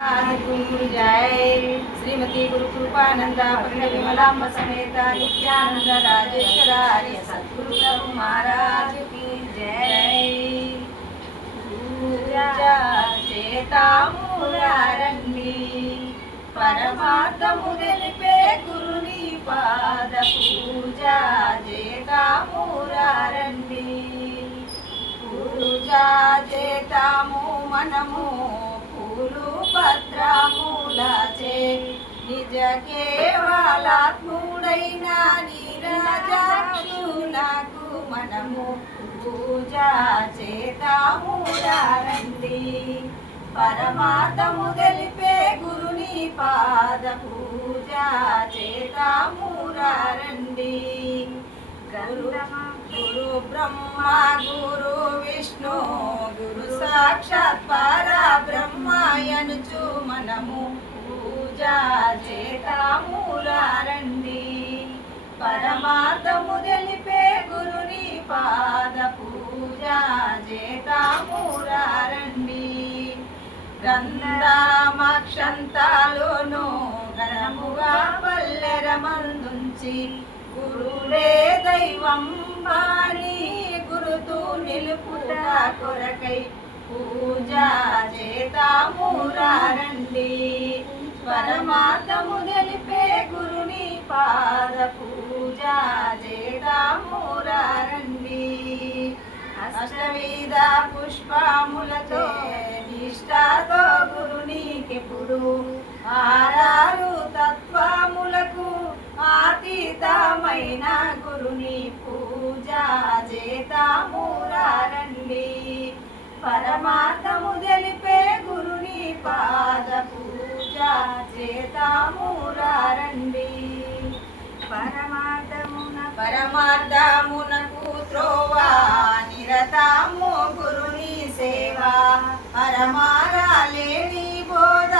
गुरु जय श्रीमती गुरु कृपानंद पंडित विमलाम्ब समेत नित्यानंद राजेश्वर आर्य सद्गुरु प्रभु महाराज की जय। पूजा చేతామురారండి పరమార్థము తెలిపే గురుని పాద పూజ చేతామురారండి పూజ చేతాము మనము పూలు పత్రములచే నిజ కేవలాత్ముడైన నీరజాక్షులకు మనము పూజ చేతామురారండి పరమార్థము తెలిపే గురుని పాద పూజ చేతామురారండి గురు బ్రహ్మ గురు విష్ణు గురు సాక్షాత్ పరబ్రహ్మయనుచు మనము పూజ చేతామురారండి పరమార్థము తెలిపే గురుని పాద పూజ చేతామురారండి గంధమక్షంతాలును గణముగా పల్లెరమందుంచి గురుడే దైవం వాణి గురుతూ నిలుపుట కొరకై పూజ చేతామురారండి పరమార్థము తెలిపే గురుని పాద పూజ చేతామురారండి అష్టవిధ పుష్పములతో నిష్ఠతో గురునికెప్పుడు ఆరారు తత్వములకు అతీతమైన గురుని పూజ చేతామురారండి పరమార్థము తెలిపే గురుని పాద పూజ చేతామురారండి పరమార్థమునకు త్రోవా నిరతము గురుని సేవ పరమారాలేని బోధ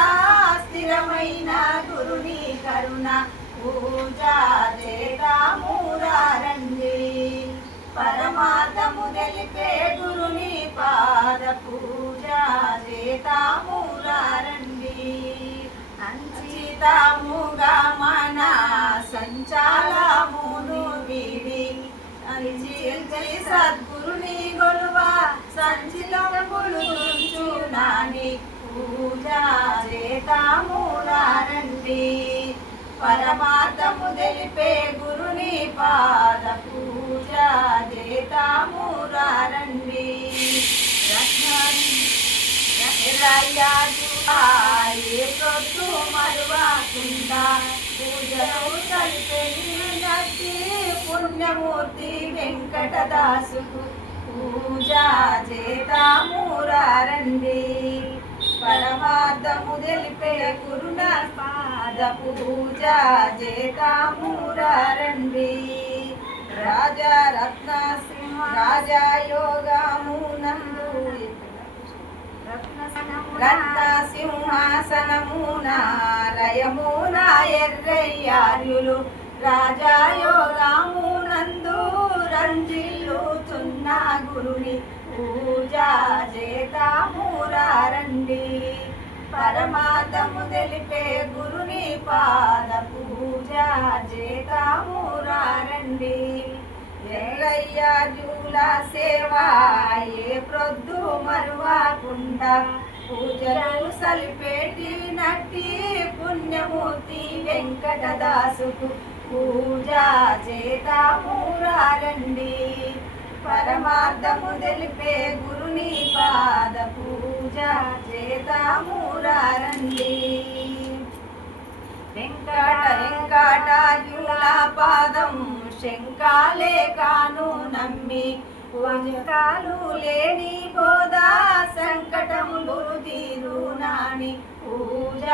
స్థిరమైన గురుని కరుణ పూజ చేతామురారండి పరమార్థము తెలిపే గురుని పాద పూజ చేతామురారండి అంచితముగా మన సంచాలమును వీడి అంచి సద్గురుని గొలువ సంచితములు నాని పూజ చేతామురారండి పరమార్థము తెలిపే గురుని పాద పూజ చేతామురారండి ప్రొద్దు మరువకుండా పూజలు కలిపి పుణ్యమూర్తి వెంకటదాసుకు పూజ చేతామురారండి పరమార్థము తెలిపే గురున పాద పూజ చేతామురారండి రాజా రత్న సింహ రాజా యోగమునందు రత్న సింహాసనమున లయమున ఎర్రయ్యార్యులు రాజయోగమునందు రంజిల్లుతున్న గురుని పూజ చేతామురారండి పరమార్థము తెలిపే గురుని పాద పూజ చేతామురారండి ఎర్రయ్యార్యుల సేవ ఏ ప్రొద్దు మరువకుండా పూజలు సలిపేటి నట్టి పుణ్యమూర్తి వెంకటదాసుకు పూజ చేతామురారండి పరమార్థము తెలిపే గురుని పాద పూజ చేతామురారండి వెంకటార్యుల పాదం శంకాలే కాను నమ్మి వంకాలు లేని బోధ సంకటములు తీరు నాని పూజ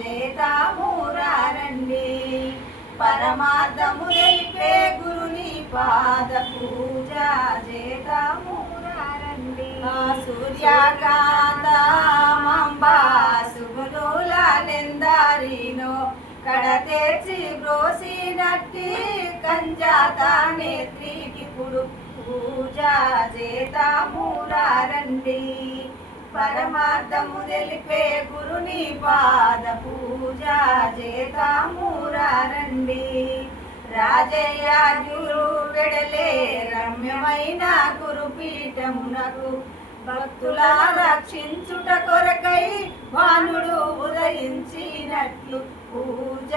చేతామురారండి పరమార్థము తెలిపే గురుని పాద పూజ చేతామురారండి సూర్యకాంతమంబా సుగుణుల నిందారినో కడతేర్చి బ్రోసినట్టి కంజాత నేత్రికి పూజ చేతామురారండి పరమార్థము తెలిపే గురుని పాద పూజ చేతామురారండి. రాజయాజులు వెడలే రమ్యమైన గురుపీఠమునకు భక్తుల రక్షించుట కొరకై భానుడు ఉదయించినట్లు పూజ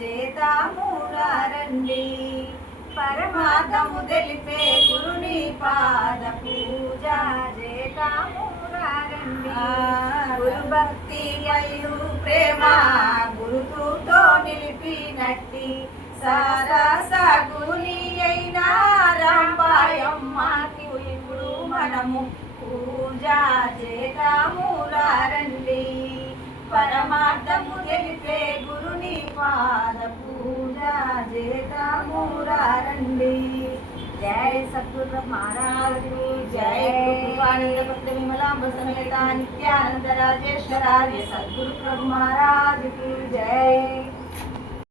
చేతామురారండి. పరమార్థము తెలిపే గురుని పాద పూజ చేతామురారండి. గురు భక్తి అయ్యు ప్రేమ గురుతుతో నిలిపినట్టి సారసగుని అయినా రాంబాయమ్మకు ఇప్పుడు మనము పూజ చేతామురారండి. పరమార్థము తెలిపే గురుని పాద పూజ చేతామురారండి. జై సద్గురు మహారాజు జై కృపానంద భక్త విమలాంబ సమేత నిత్యానంద రాజేశ్వరార్య సద్గురు ప్రభు మహారాజుకి జై.